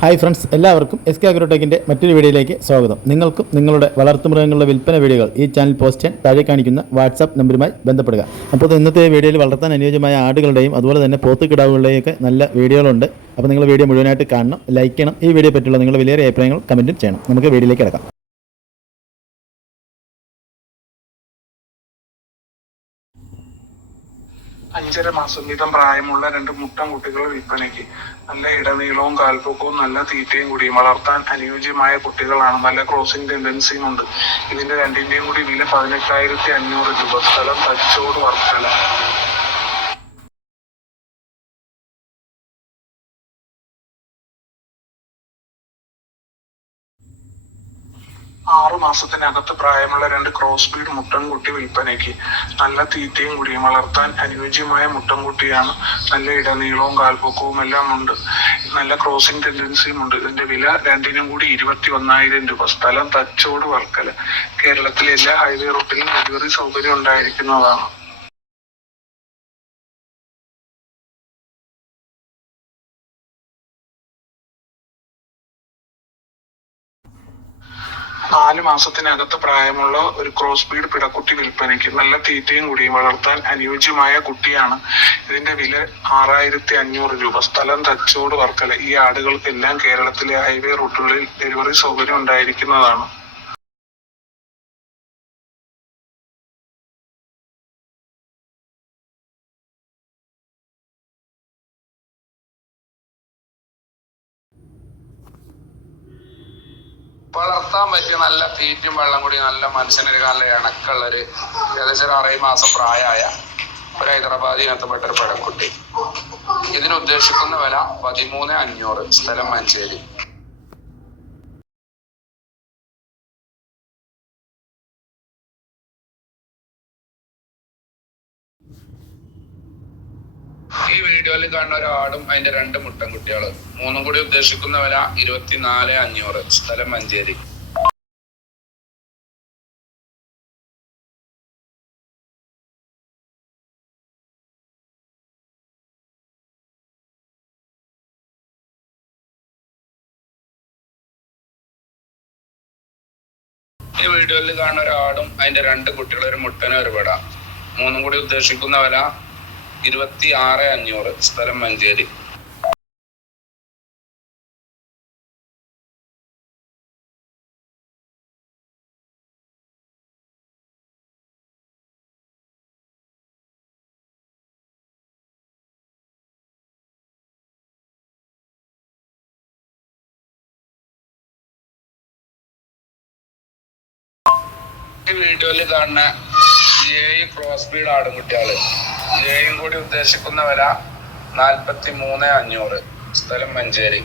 Hi friends, എല്ലാവർക്കും S K അഗ്രോടെക്കിൻ്റെ മറ്റൊരു വീഡിയോയിലേക്ക് സ്വാഗതം. നിങ്ങൾക്കും നിങ്ങളുടെ വളർത്തുമൃഗങ്ങളുടെ വിൽപ്പന വീഡിയോകൾ ഈ ചാനൽ പോസ്റ്റ് ചെയ്യാൻ താഴെ കാണിക്കുന്ന വാട്സാപ്പ് നമ്പറുമായി ബന്ധപ്പെടുക. അപ്പോൾ ഇന്നത്തെ വീഡിയോയിൽ വളർത്താൻ അനുയോജ്യമായ ആടുകളുടെയും അതുപോലെ തന്നെ പോത്തുകിടാവുകളുടെയും ഒക്കെ നല്ല വീഡിയോകളുണ്ട്. അപ്പോൾ നിങ്ങൾ വീഡിയോ മുഴുവനായിട്ട് കാണണം, ലൈക്ക് ചെയ്യണം. ഈ വീഡിയോ പറ്റിയുള്ള നിങ്ങളുടെ വിലയേറിയ അഭിപ്രായങ്ങൾ കമൻറ്റും ചെയ്യണം. നമുക്ക് വീഡിയോയിലേക്ക് കിടക്കാം. 5.5 മാസം വീതം പ്രായമുള്ള 2 മുട്ടൻകുട്ടികൾ വിൽപ്പനയ്ക്ക്. നല്ല ഇടനീളവും കാൽപ്പൊക്കവും നല്ല തീറ്റയും കൂടിയും വളർത്താൻ അനുയോജ്യമായ കുട്ടികളാണ്. നല്ല ക്രോസിംഗ് ടെൻഡൻസിയും ഉണ്ട്. ഇതിന്റെ രണ്ടിന്റെയും കൂടി വില 18,500 രൂപ. സ്ഥലം തച്ചോട് വർക്കല. 6 മാസത്തിനകത്ത് പ്രായമുള്ള 2 ക്രോസ് ബീഡ് മുട്ടൻകുട്ടി വിൽപ്പനയ്ക്ക്. നല്ല തീറ്റയും കൂടിയും വളർത്താൻ അനുയോജ്യമായ മുട്ടൻകുട്ടിയാണ്. നല്ല ഇടനീളവും കാൽപ്പൊക്കവും എല്ലാം ഉണ്ട്. നല്ല ക്രോസിംഗ് ടെൻഡൻസിയും ഉണ്ട്. ഇതിന്റെ വില രണ്ടിനും കൂടി 21,000 രൂപ. സ്ഥലം തച്ചോട് വർക്കല. കേരളത്തിലെ എല്ലാ ഹൈവേ റൂട്ടിലും ഡെലിവറി സൗകര്യം ഉണ്ടായിരിക്കുന്നതാണ്. 4 മാസത്തിനകത്ത് പ്രായമുള്ള ഒരു ക്രോസ് ബീഡ് പിടക്കുട്ടി വിൽപ്പനയ്ക്ക്. നല്ല തീറ്റയും കൂടിയും വളർത്താൻ അനുയോജ്യമായ കുട്ടിയാണ്. ഇതിന്റെ വില 6,500 രൂപ. സ്ഥലം തച്ചോട് വർക്കല. ഈ ആടുകൾക്കെല്ലാം കേരളത്തിലെ ഹൈവേ റൂട്ടുകളിൽ ഡെലിവറി സൗകര്യം ഉണ്ടായിരിക്കുന്നതാണ്. വളർത്താൻ പറ്റിയ നല്ല തീറ്റും വെള്ളം കൂടി നല്ല മനുഷ്യനൊരു നല്ല ഇണക്കുള്ളൊരു ഏകദേശം ഒരു 6 മാസം പ്രായമായ ഒരു ഹൈദരാബാദി ഇനത്തിൽപ്പെട്ട ഒരു പെടക്കുട്ടി. ഇതിന് ഉദ്ദേശിക്കുന്ന വില 13,500. സ്ഥലം മഞ്ചേരി. ഈ വീഡിയോയിൽ കാണുന്ന ഒരാടും അതിന്റെ 2 മുട്ടൻകുട്ടികള്. മൂന്നും കൂടി ഉദ്ദേശിക്കുന്ന വില 24,500. സ്ഥലം മഞ്ചേരി. ഈ വീഡിയോയിൽ കാണുന്ന ഒരാടും അതിന്റെ 2 കുട്ടികളും ഒരു മുട്ടനും ഒരു പെട. മൂന്നും കൂടി ഉദ്ദേശിക്കുന്ന വില 26,500. സ്ഥലം മഞ്ചേരി. ഈ വീഡിയോയിൽ കാണുന്ന 7 ക്രോസ് ബീഡ് ആടുംകുട്ടികള്. 7 കൂടി ഉദ്ദേശിക്കുന്ന വില 43,500. സ്ഥലം മഞ്ചേരി.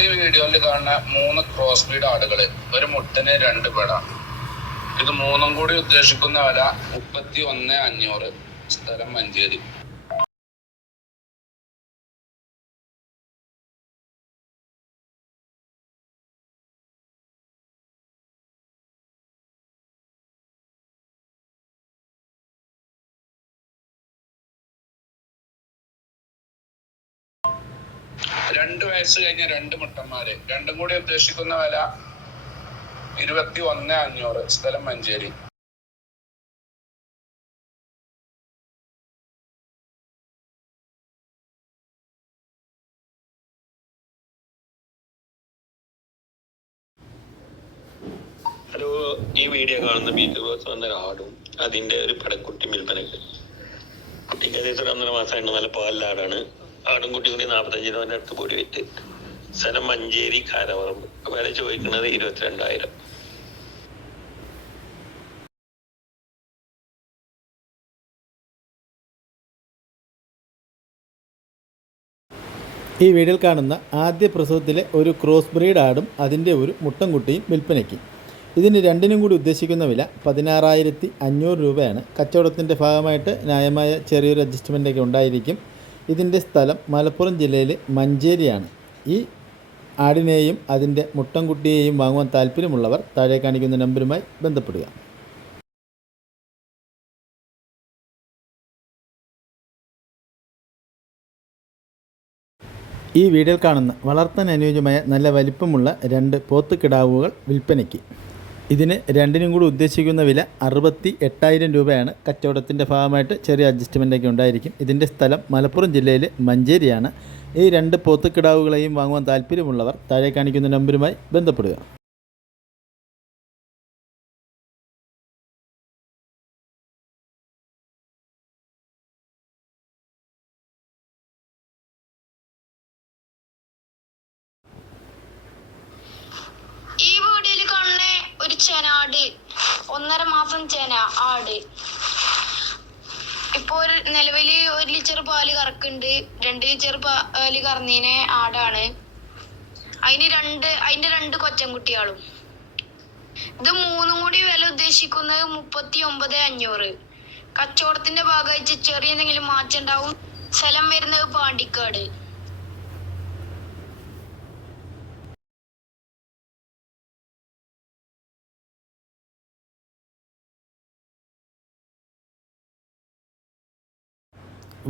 ഈ വീഡിയോയിൽ കാണുന്ന 3 ക്രോസ് ബീഡ് ആടുകള്. ഒരു മുട്ടന് 2 പെട. ഇത് മൂന്നും കൂടി ഉദ്ദേശിക്കുന്ന വില 31,500. സ്ഥലം മഞ്ചേരി. രണ്ട് വയസ്സ് കഴിഞ്ഞ 2 മുട്ടന്മാര്. രണ്ടും കൂടി ഉദ്ദേശിക്കുന്ന വില 21,500. സ്ഥലം മഞ്ചേരി. ഹലോ, ഈ വീഡിയോ കാണുന്ന ബീറ്റ് വന്ന ആടും അതിന്റെ ഒരു പടക്കുട്ടി വിൽപ്പനക്ക്. കുട്ടിക്ക് ഏകദേശം 1.5 മാസമായിട്ട് നല്ല പാലിലാടാണ്. ആടും കുട്ടി കൂടി 45 രൂപേൻ്റെ അടുത്ത് കൂടി വിറ്റ്. സ്ഥലം മഞ്ചേരി കാരവറമ്പ്. വില ചോദിക്കുന്നത് 22,000. ഈ വീഡിയോയിൽ കാണുന്ന ആദ്യ പ്രസവത്തിലെ ഒരു ക്രോസ് ബ്രീഡ് ആടും അതിൻ്റെ ഒരു മുട്ടൻകുട്ടിയും വിൽപ്പനയ്ക്ക്. ഇതിന് രണ്ടിനും കൂടി ഉദ്ദേശിക്കുന്ന വില 16,500 രൂപയാണ്. കച്ചവടത്തിൻ്റെ ഭാഗമായിട്ട് ന്യായമായ ചെറിയൊരു അഡ്ജസ്റ്റ്മെൻറ്റൊക്കെ ഉണ്ടായിരിക്കും. ഇതിൻ്റെ സ്ഥലം മലപ്പുറം ജില്ലയിലെ മഞ്ചേരിയാണ്. ഈ ആടിനെയും അതിൻ്റെ മുട്ടൻകുട്ടിയെയും വാങ്ങുവാൻ താല്പര്യമുള്ളവർ താഴെ കാണിക്കുന്ന നമ്പറുമായി ബന്ധപ്പെടുക. ഈ വീഡിയോയിൽ കാണുന്ന വളർത്താൻ അനുയോജ്യമായ നല്ല വലിപ്പമുള്ള 2 പോത്തുകിടാവുകൾ വിൽപ്പനയ്ക്ക്. ഇതിന് രണ്ടിനും കൂടി ഉദ്ദേശിക്കുന്ന വില 68,000 രൂപയാണ്. കച്ചവടത്തിൻ്റെ ഭാഗമായിട്ട് ചെറിയ അഡ്ജസ്റ്റ്മെൻറ്റൊക്കെ ഉണ്ടായിരിക്കും. ഇതിൻ്റെ സ്ഥലം മലപ്പുറം ജില്ലയിലെ മഞ്ചേരിയാണ്. ഈ 2 പോത്തുകിടാവുകളെയും വാങ്ങുവാൻ താല്പര്യമുള്ളവർ താഴെ കാണിക്കുന്ന നമ്പറുമായി ബന്ധപ്പെടുക. ഈ വീഡിയോയിൽ കാണുന്ന ഒരു ചെനാട് 1.5 മാസം ചെന ആട് ഇപ്പൊ നിലവില് 1 ലിറ്റർ പാല് കറക്കുന്നുണ്ട്. 2 ലിറ്റർ പാല് കറന്നീനെ ആടാണ്. അതിന്റെ 2 കൊച്ചൻകുട്ടികളും. ഇത് 3 കൂടി വില ഉദ്ദേശിക്കുന്നത് 39,500. കച്ചവടത്തിന്റെ ഭാഗമായിട്ട് ചെറിയ എന്തെങ്കിലും മാറ്റം ഉണ്ടാവും. സ്ഥലം വരുന്നത് പാണ്ടിക്കാട്.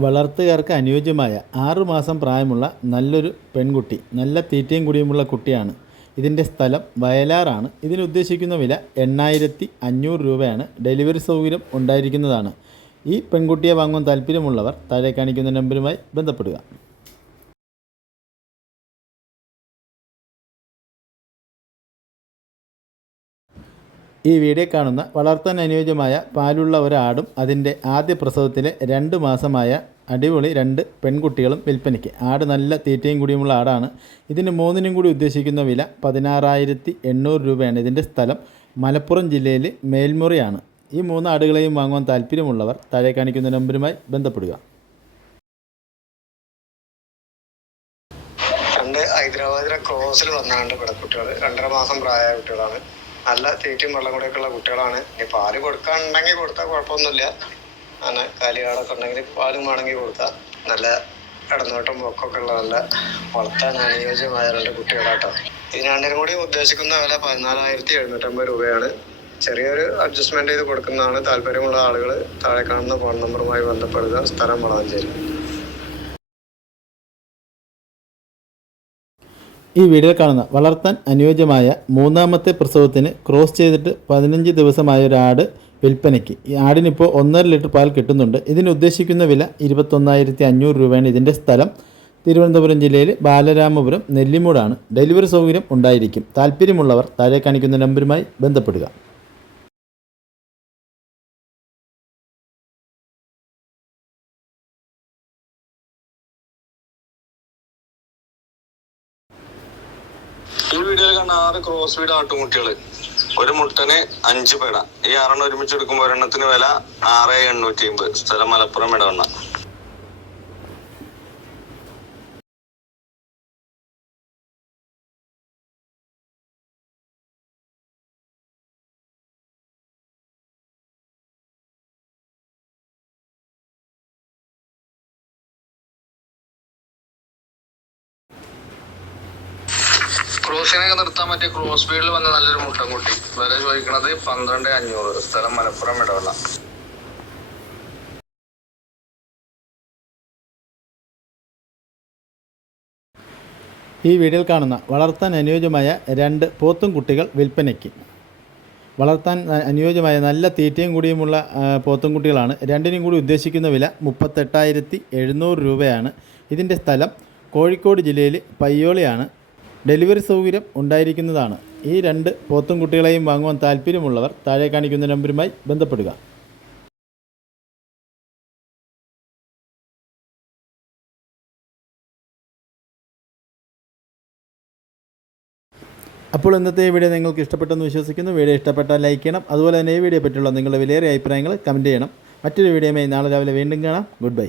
വളർത്തുകാർക്ക് അനുയോജ്യമായ 6 മാസം പ്രായമുള്ള നല്ലൊരു പെൺകുട്ടി, നല്ല തീറ്റയും കുടിയുമുള്ള കുട്ടിയാണ്. ഇതിൻ്റെ സ്ഥലം വയലാറാണ്. ഇതിന് ഉദ്ദേശിക്കുന്ന വില 8,500 രൂപയാണ്. ഡെലിവറി സൗകര്യം ഉണ്ടായിരിക്കുന്നതാണ്. ഈ പെൺകുട്ടിയെ വാങ്ങുവാൻ താല്പര്യമുള്ളവർ താഴെ കാണിക്കുന്ന നമ്പറുമായി ബന്ധപ്പെടുക. ഈ വീഡിയോ കാണുന്ന വളർത്താൻ അനുയോജ്യമായ പാലുള്ള ഒരാടും അതിൻ്റെ ആദ്യ പ്രസവത്തിലെ 2 മാസമായ അടിപൊളി 2 പെൺകുട്ടികളും വിൽപ്പനയ്ക്ക്. ആട് നല്ല തീറ്റയും കൂടിയുമുള്ള ആടാണ്. ഇതിന് 3നും കൂടി ഉദ്ദേശിക്കുന്ന വില 16,800 രൂപയാണ്. ഇതിൻ്റെ സ്ഥലം മലപ്പുറം ജില്ലയിലെ മേൽമുറിയാണ്. ഈ 3 ആടുകളെയും വാങ്ങുവാൻ താല്പര്യമുള്ളവർ താഴെ കാണിക്കുന്ന നമ്പറുമായി ബന്ധപ്പെടുക. ഹൈദരാബാദിലെ ക്രോസിൽ വന്നാണ്ട് ഇവിടെ കുട്ടികൾ 2.5 മാസം പ്രായമായ കുട്ടികളാണ്. നല്ല തീറ്റയും വെള്ളം കൂടെയൊക്കെ ഉള്ള കുട്ടികളാണ്. ഇനി പാല് കൊടുക്കാനുണ്ടെങ്കിൽ കൊടുത്താൽ കുഴപ്പമൊന്നുമില്ല. അങ്ങനെ കാലികാടൊക്കെ ഉണ്ടെങ്കിൽ പാലും വേണമെങ്കിൽ കൊടുക്കാം. നല്ല ഇടനോട്ടം പൊക്കൊക്കെ ഉള്ള നല്ല വളർത്താൻ അനുയോജ്യമായ 2 കുട്ടികളാട്ടോ. ഈ 2നും കൂടി ഉദ്ദേശിക്കുന്ന വില 14,750 രൂപയാണ്. ചെറിയൊരു അഡ്ജസ്റ്റ്മെന്റ് ചെയ്ത് കൊടുക്കുന്നതാണ്. താല്പര്യമുള്ള ആളുകൾ താഴെ കാണുന്ന ഫോൺ നമ്പറുമായി ബന്ധപ്പെടുക. സ്ഥലം വളാഞ്ചേരി. ഈ വീഡിയോയിൽ കാണുന്ന വളർത്താൻ അനുയോജ്യമായ 3ാമത്തെ പ്രസവത്തിന് ക്രോസ് ചെയ്തിട്ട് 15 ദിവസമായ ഒരു ആട് വിൽപ്പനയ്ക്ക്. ഈ ആടിനിപ്പോൾ 1.5 ലിറ്റർ പാൽ കിട്ടുന്നുണ്ട്. ഇതിന് ഉദ്ദേശിക്കുന്ന വില 21,500 രൂപയാണ്. ഇതിൻ്റെ സ്ഥലം തിരുവനന്തപുരം ജില്ലയിൽ ബാലരാമപുരം നെല്ലിമൂടാണ്. ഡെലിവറി സൗകര്യം ഉണ്ടായിരിക്കും. താല്പര്യമുള്ളവർ താഴെ കാണിക്കുന്ന നമ്പറുമായി ബന്ധപ്പെടുക. ഈ വീഡിയോയിൽ കാണുന്ന 6 ക്രോസ് ബീഡ് ആട്ടുംകുട്ടികള്. ഒരു മുട്ടന് 5 പേട. ഈ 6 ഒരുമിച്ച് എടുക്കുമ്പോൾ ഒരെണ്ണത്തിന് വില 6,850. സ്ഥലം മലപ്പുറം ഇടവണ്ണ. ക്രോസിനൊക്കെ നിർത്താൻ പറ്റിയ ക്രോസ് ബീഡിൽ വന്ന നല്ലൊരു മുട്ടൻകുട്ടി. വില ചോദിക്കുന്നത് 12,500. സ്ഥലം മലപ്പുറം ഇടവണ്ണ. ഈ വീഡിയോയിൽ കാണുന്ന വളർത്താൻ അനുയോജ്യമായ 2 പോത്തും കുട്ടികൾ വിൽപ്പനയ്ക്ക്. വളർത്താൻ അനുയോജ്യമായ നല്ല തീറ്റയും കൂടിയുമുള്ള പോത്തും കുട്ടികളാണ്. 2നും കൂടി ഉദ്ദേശിക്കുന്ന വില 38,700 രൂപയാണ്. ഇതിൻ്റെ സ്ഥലം കോഴിക്കോട് ജില്ലയിൽ പയ്യോളിയാണ്. ഡെലിവറി സൗകര്യം ഉണ്ടായിരിക്കുന്നതാണ്. ഈ 2 പോത്തും കുട്ടികളെയും വാങ്ങുവാൻ താല്പര്യമുള്ളവർ താഴെ കാണിക്കുന്ന നമ്പറുമായി ബന്ധപ്പെടുക. അപ്പോൾ ഇന്നത്തെ ഈ വീഡിയോ നിങ്ങൾക്ക് ഇഷ്ടപ്പെട്ടെന്ന് വിശ്വസിക്കുന്നു. വീഡിയോ ഇഷ്ടപ്പെട്ടാൽ ലൈക്ക് ചെയ്യണം. അതുപോലെ തന്നെ ഈ വീഡിയോ പറ്റിയുള്ള നിങ്ങളുടെ വിലയേറിയ അഭിപ്രായങ്ങൾ കമൻറ്റ് ചെയ്യണം. മറ്റൊരു വീഡിയോയുമായി നാളെ രാവിലെ വീണ്ടും കാണാം. Good bye.